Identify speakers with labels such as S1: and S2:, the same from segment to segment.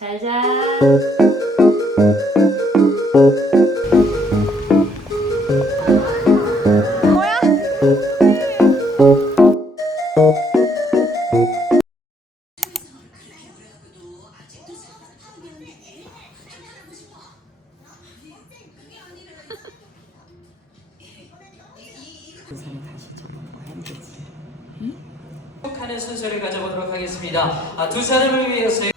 S1: 잘 자.
S2: 뭐야?
S3: 하는 순서를 가져보도록 하겠습니다. 아, 두 사람을 위해서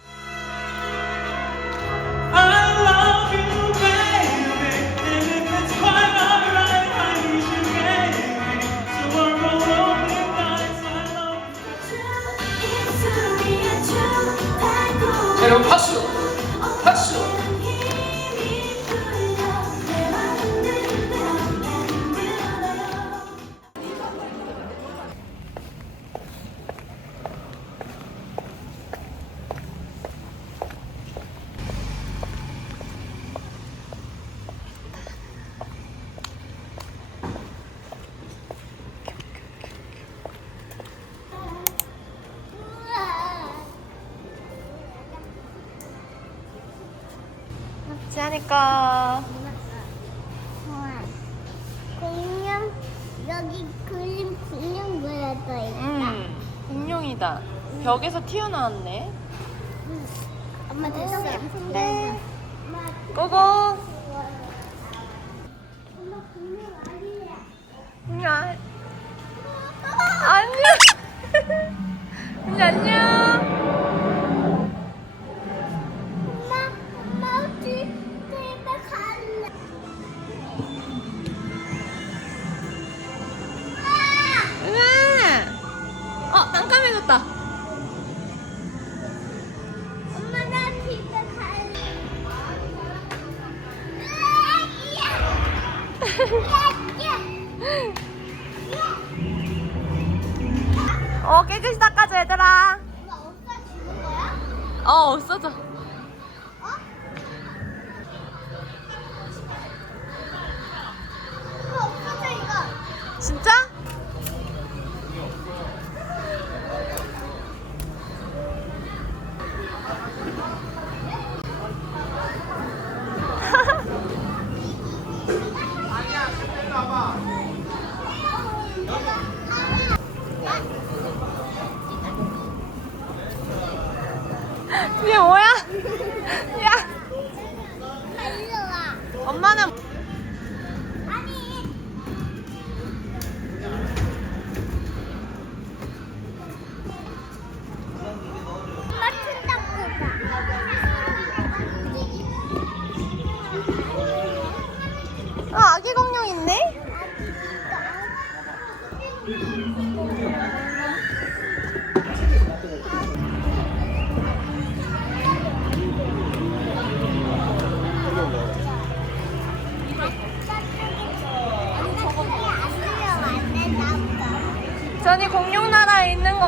S2: 지하니까
S4: 공룡 여기 그림 공룡 그려져 있다.
S2: 음 공룡이다. 벽에서 튀어나왔네.
S4: 엄마 됐어.
S2: 네. 고고.
S4: 엄마 공룡 아니야.
S2: 야. 안녕. 이제 안녕.
S4: 어
S2: 깨끗이 닦아줘 얘들아.
S4: 어
S2: 없어져. 진짜? 이게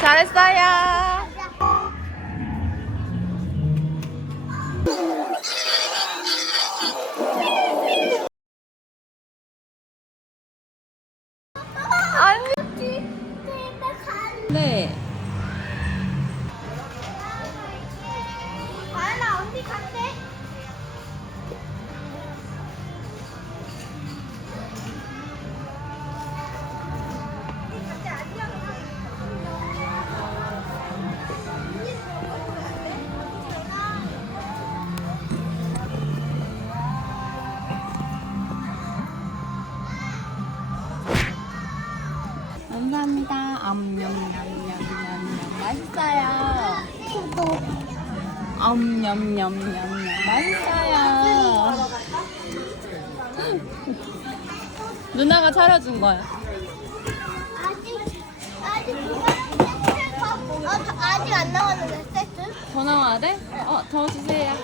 S2: 잘했어요. 아니.
S4: 집에 갈래.
S2: 네. 냠냠냠냠 맛있어요. 누나가 차려준 거야.
S4: 아직 안 나왔는데 세트?
S2: 더 나와야 돼? 어, 더 주세요.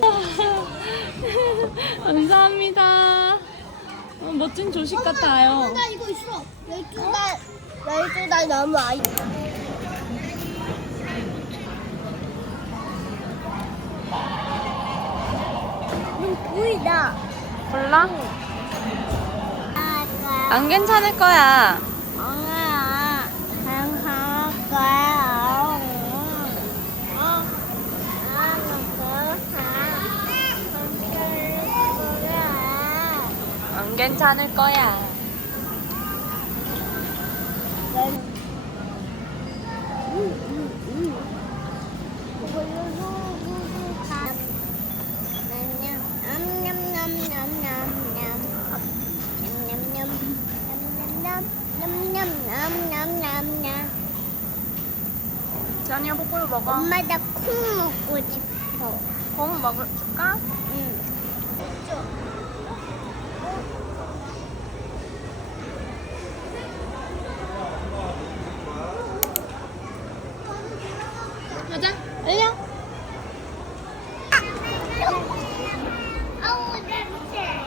S2: 감사합니다. 어, 멋진 조식 같아요.
S4: 나 이거 있어. 열두 달 열두 달 너무 아이. 보이다. 아까
S2: 안 괜찮을 거야.
S4: 엄마 한 거야. 어. 아,
S2: 안 괜찮을 거야. 지안이야 뽀뽀로 먹어.
S4: 엄마 나 콩 먹고 싶어.
S2: 콩 먹을까?
S4: 응.
S2: 가자. 알려.
S4: 아우 냄새.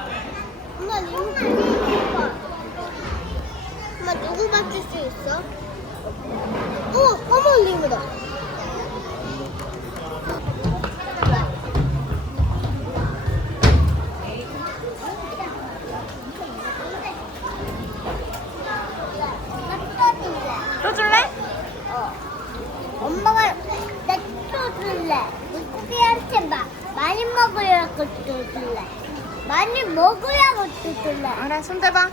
S4: 엄마 누구 봐. 엄마 누구 맡을 수 있어? 어, 어머 리무다.
S2: 또 줄래?
S4: 엄마가 나또 줄래. 물고기한테 마, 많이 먹으라고 또 줄래. 많이 먹으라고 또 줄래.
S2: 그래, 손 대봐.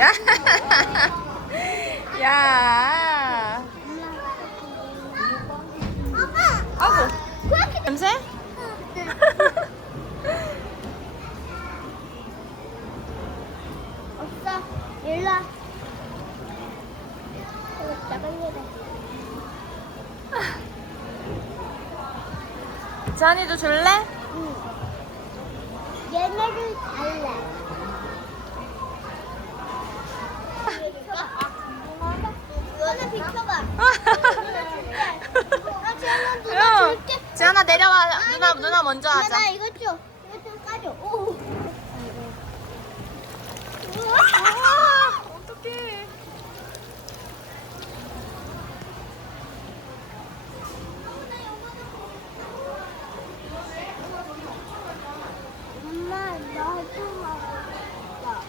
S2: 야. 야.
S4: 엄마.
S2: 아이고.
S4: 그렇게
S2: 냄새?
S4: 없어. 일로 와. 이거 작은 일에.
S2: 지안이도 줄래?
S4: 응. 얘네들 달래. 너는 비켜봐. 아, 지안아, 누나 줄게.
S2: 지안아 내려와. 누나 누나 먼저 하자.
S4: 나 이거 줘. 이거 좀 까줘. 오.
S2: 아, 어떡해.
S4: 엄마, 나도 먹었어.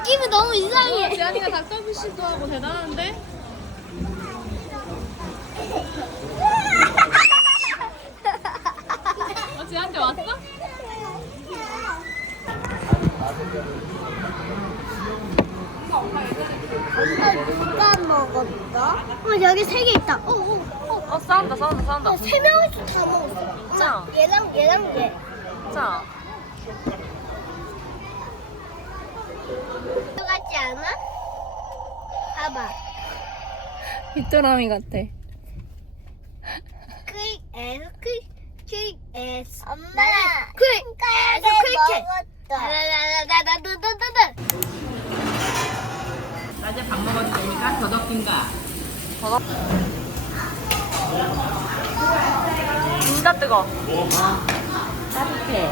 S4: 느낌이 너무 이상해.
S2: 지안이가 닭갈비씨도 하고 대단한데? 어, 지한테 왔어?
S4: 누가 먹었어? 어 여기 세 개 있다. 어, 어, 어.
S2: 어, 싸운다, 싸운다, 싸운다.
S4: 어, 세 명이서 다 먹었어.
S2: 자.
S4: 엄마, 얘랑 얘랑 얘.
S2: 자,
S4: 같지 않아? 봐봐.
S2: 빗도라미 같아.
S4: 크릭 에서 크릭 크릭 에서 엄마 크릭 에서 크릭 나나나나나나나나
S3: 낮에 밥 먹어도 되니까 더덕인가?
S2: 진짜 뜨거.
S3: 따뜻해.